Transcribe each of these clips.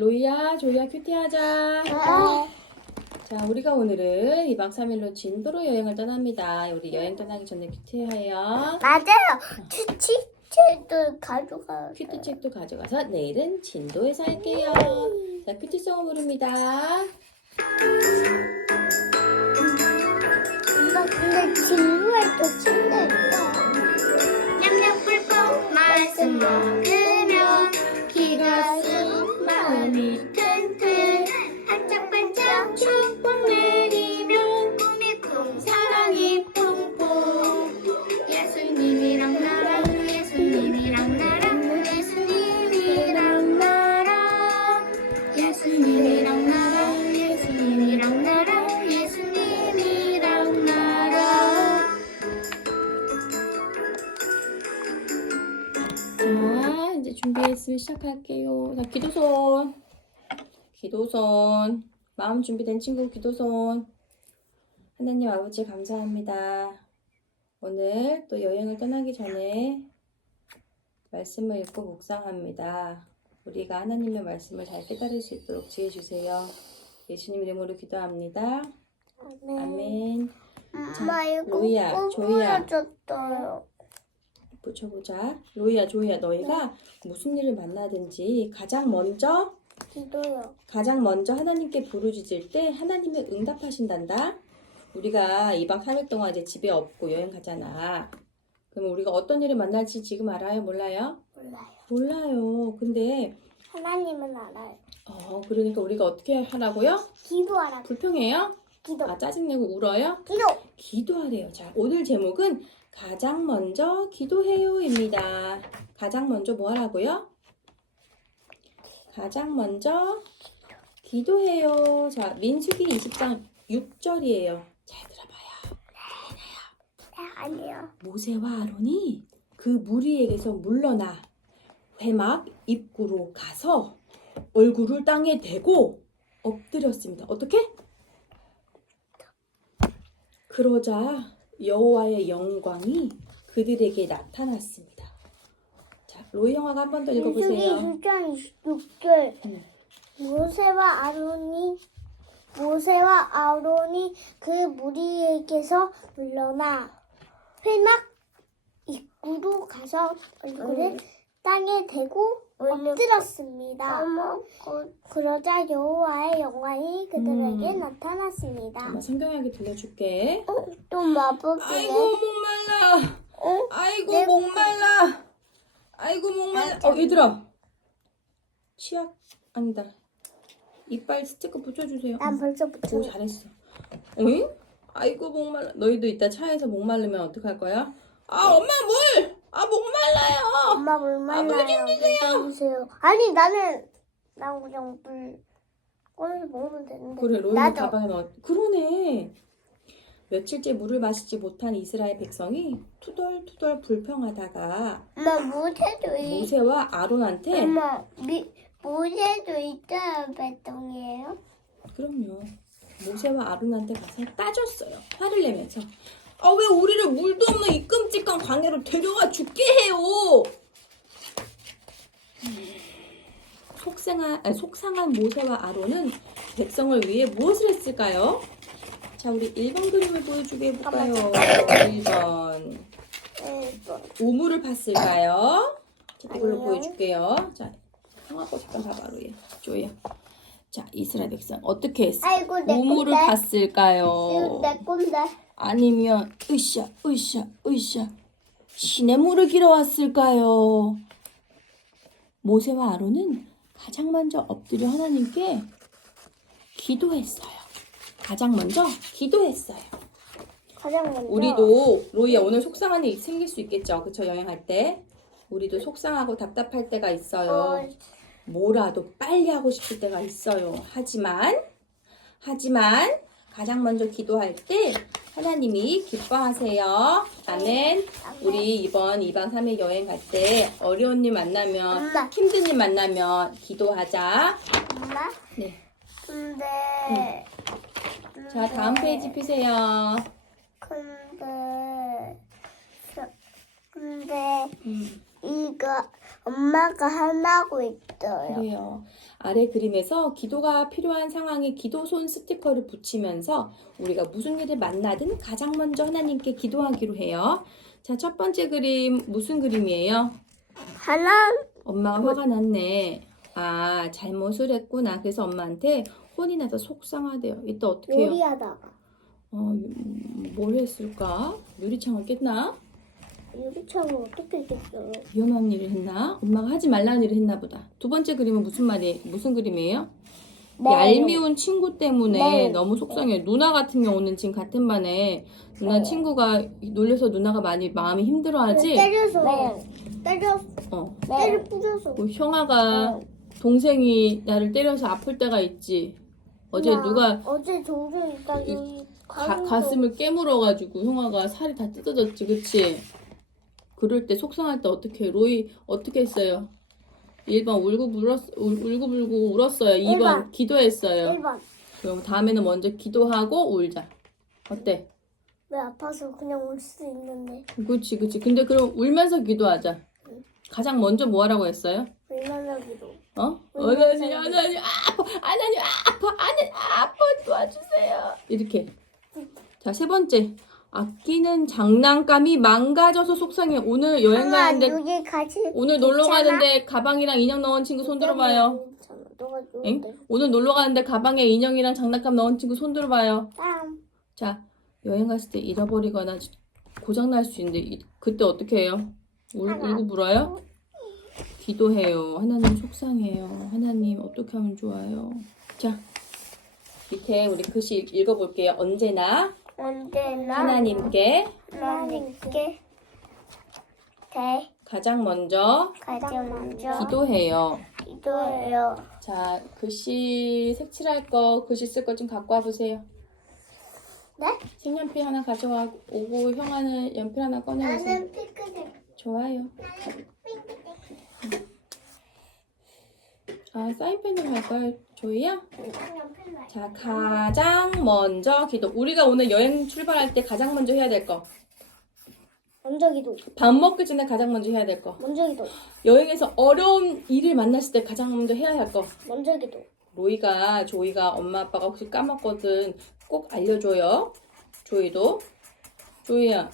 로이야, 조이야, 큐티하자. 자, 우리가 오늘은 2박 3일로 진도로 여행을 떠납니다. 우리 여행 떠나기 전에 큐티해요. 맞아요. 큐티책도 가져가. 큐티책도 가져가서 내일은 진도에서 할게요. 자, 큐티송을 부릅니다. 근데 진도에 또 침대 있다. 냠냠 뿔뿔 말씀 먹으면 기가 쑥 마음이 튼튼 반짝반짝 축복 내리면 꿈이 쿵 사랑이 퐁퐁 예수님이랑 나랑 예수님이랑 나랑 예수님이랑 나랑 예수님이랑 나랑 예수님이랑 나랑 예수님이랑 나랑. 자, 이제 준비했으면 시작할게요. 자, 기도손. 기도손. 마음 준비된 친구 기도손. 하나님 아버지 감사합니다. 오늘 또 여행을 떠나기 전에 말씀을 읽고 묵상합니다. 우리가 하나님의 말씀을 잘 깨달을 수 있도록 지혜 주세요. 예수님 이름으로 기도합니다. 아멘. 엄마 이거 로이야, 꼭 조이야. 보여줬어요. 붙여보자. 로이야, 조이야, 너희가 무슨 일을 만나든지 가장 먼저 하나님께 부르짖을 때 하나님이 응답하신단다. 우리가 2박 3일 동안 이제 집에 없고 여행 가잖아. 그럼 우리가 어떤 일을 만날지 지금 알아요? 몰라요? 몰라요. 근데 하나님은 알아요. 그러니까 우리가 어떻게 하라고요? 기도하라. 불평해요? 기도. 짜증내고 울어요? 기도. 기도하래요. 자, 오늘 제목은 가장 먼저 기도해요입니다. 가장 먼저 뭐 하라고요? 가장 먼저 기도해요. 자, 민수기 20장 6절이에요. 잘 들어봐요. 아니요. 모세와 아론이 그 무리에게서 물러나 회막 입구로 가서 얼굴을 땅에 대고 엎드렸습니다. 어떻게? 그러자 여호와의 영광이 그들에게 나타났습니다. 자, 로이 형아가 한 번 더 읽어보세요. 6장 6절. 응. 모세와 아론이 그 무리에게서 물러나 회막 입구로 가서 얼굴을 땅에 대고 엎드렸습니다. 그러자 여호와의 영광이 그들에게 나타났습니다. 엄마 성경하게 들려줄게. 또 마법이네. 아이고 목말라. 아이고 목말라. 아이고 목말라. 얘들아. 치약 아니다. 이빨 스티커 붙여주세요. 난 벌써 오, 붙였네. 잘했어. 응? 아이고 목말라. 너희도 이따 차에서 목마르면 어떡할 거야? 엄마 물! 목말라요. 엄마 물 말라요. 물 좀 주세요. 아니 난 그냥 물 꺼내서 먹으면 되는데. 그래, 로이 나도. 가방에 넣어. 그러네. 며칠째 물을 마시지 못한 이스라엘 백성이 투덜투덜 불평하다가 엄마 모세도 모세와 아론한테 엄마 모세도 있잖아 배똥이에요. 그럼요. 모세와 아론한테 가서 따졌어요. 화를 내면서 왜 우리를 물도 없는 이 끔찍한 광야로 데려가 죽게 해요. 속상한 모세와 아론은 백성을 위해 무엇을 했을까요? 자, 우리 1번 그림을 보여주게 해볼까요? 1번. 우물을 팠을까요? 자, 이걸로 아니요. 보여줄게요. 자, 형아거 잠깐 봐봐, 로이. 조이야. 자, 이스라엘 백성 어떻게 했어? 아이고 내 우물을 건데. 팠을까요? 내 건데. 아니면 으쌰 신의 물을 길어 왔을까요? 모세와 아론은 가장 먼저 엎드려 하나님께 기도했어요. 가장 먼저 기도했어요. 가장 먼저. 우리도 로이야 오늘 속상한 일 생길 수 있겠죠? 그쵸? 여행할 때 우리도 속상하고 답답할 때가 있어요. 뭐라도 빨리 하고 싶을 때가 있어요. 하지만 가장 먼저 기도할 때 하나님이 기뻐하세요. 아멘. 우리 이번 2박 3일 여행 갈 때 어려운 일 만나면 엄마. 힘든 일 만나면 기도하자. 엄마. 네. 근데. 자, 다음 페이지 피세요. 근데 이거 엄마가 하나고 있어요. 그래요. 아래 그림에서 기도가 필요한 상황에 기도손 스티커를 붙이면서 우리가 무슨 일을 만나든 가장 먼저 하나님께 기도하기로 해요. 자, 첫 번째 그림 무슨 그림이에요? 하나 엄마가 화가 났네. 아, 잘못을 했구나. 그래서 엄마한테 혼이 나서 속상하대요. 이따 어떻게 해요? 요리하다가 뭘 했을까? 유리창을 깼나? 유리창을 어떻게 깼어요? 위험한 일을 했나? 엄마가 하지 말라는 일을 했나 보다. 두 번째 그림은 무슨 그림이에요? 얄미운 친구 때문에 네. 너무 속상해요. 누나 같은 경우는 지금 같은 반에 누나 네. 친구가 놀려서 누나가 많이 마음이 힘들어하지? 때려서 때려 때려 부셔서 뭐 형아가 동생이 나를 때려서 아플 때가 있지. 어제 누가 어제 종종 있다 여기 가슴을 깨물어가지고 형아가 살이 다 뜯어졌지, 그치? 그럴 때 속상할 때 어떻게 해? 로이 어떻게 했어요? 1번 울고 울었어요. 2번 1번. 기도했어요. 1번 그럼 다음에는 먼저 기도하고 울자. 어때? 왜 아파서 그냥 올 수 있는데 그치. 근데 그럼 울면서 기도하자. 가장 먼저 뭐 하라고 했어요? 불만하기도 어? 울면서 하나님 아파! 하나님 아파! 도와주세요. 이렇게. 자, 세 번째. 아끼는 장난감이 망가져서 속상해. 오늘 여행 가는데 여기 같이 오늘 놀러 있잖아? 가는데 가방이랑 인형 넣은 친구 손 들어봐요. 너가 엥? 좋은데 오늘 놀러 가는데 가방에 인형이랑 장난감 넣은 친구 손 들어봐요. 땀 자, 여행 갔을 때 잃어버리거나 고장 날 수 있는데 그때 어떻게 해요? 울고 불어요? 기도해요. 하나님 속상해요. 하나님 어떻게 하면 좋아요? 자, 밑에 우리 글씨 읽어볼게요. 언제나 하나님께 하나님께 가장 먼저 가장 먼저 기도해요. 기도해요. 자, 글씨 색칠할 거, 글씨 쓸 거 좀 갖고 와보세요. 네? 색연필 하나 가져와 오고 형아는 연필 하나 꺼내오세요. 핑크색. 좋아요. 아, 사인펜으로 할까요? 조이야? 자, 가장 먼저 기도. 우리가 오늘 여행 출발할 때 가장 먼저 해야 될 거. 먼저 기도. 밥 먹기 전에 가장 먼저 해야 될 거. 먼저 기도. 여행에서 어려운 일을 만났을 때 가장 먼저 해야 할 거. 먼저 기도. 조이가 엄마 아빠가 혹시 까먹거든 꼭 알려줘요. 조이도. 조이야.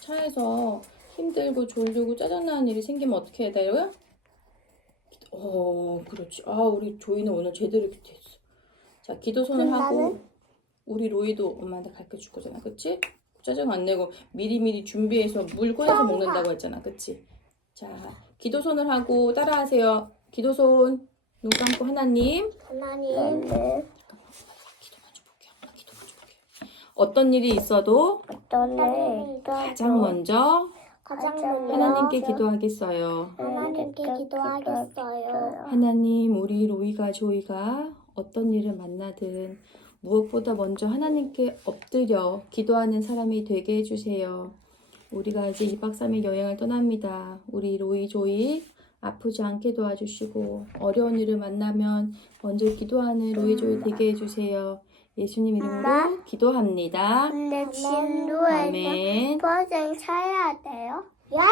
차에서 힘들고 졸리고 짜증나는 일이 생기면 어떻게 해야 돼요? 그렇지. 아, 우리 조이는 오늘 제대로 기도했어. 자, 기도손을 하고 우리 로이도 엄마한테 가르쳐 줄 거잖아. 그치? 짜증 안 내고 미리미리 준비해서 물 꺼내서 먹는다고 했잖아. 그치? 자, 기도손을 하고 따라하세요. 기도손 눈 감고 하나님. 하나님. 기도만 좀 볼게요. 어떤 일이 있어도 가장 먼저 하나님께 기도하겠어요. 하나님께 기도하겠어요. 하나님, 우리 로이가 조이가 어떤 일을 만나든 무엇보다 먼저 하나님께 엎드려 기도하는 사람이 되게 해주세요. 우리가 이제 2박 3일 여행을 떠납니다. 우리 로이, 조이 아프지 않게 도와주시고 어려운 일을 만나면 먼저 기도하는 로이, 조이 되게 해주세요. 예수님 이름으로 기도합니다. 근데 진도에서 아멘. 버전 쳐야 돼요? 야!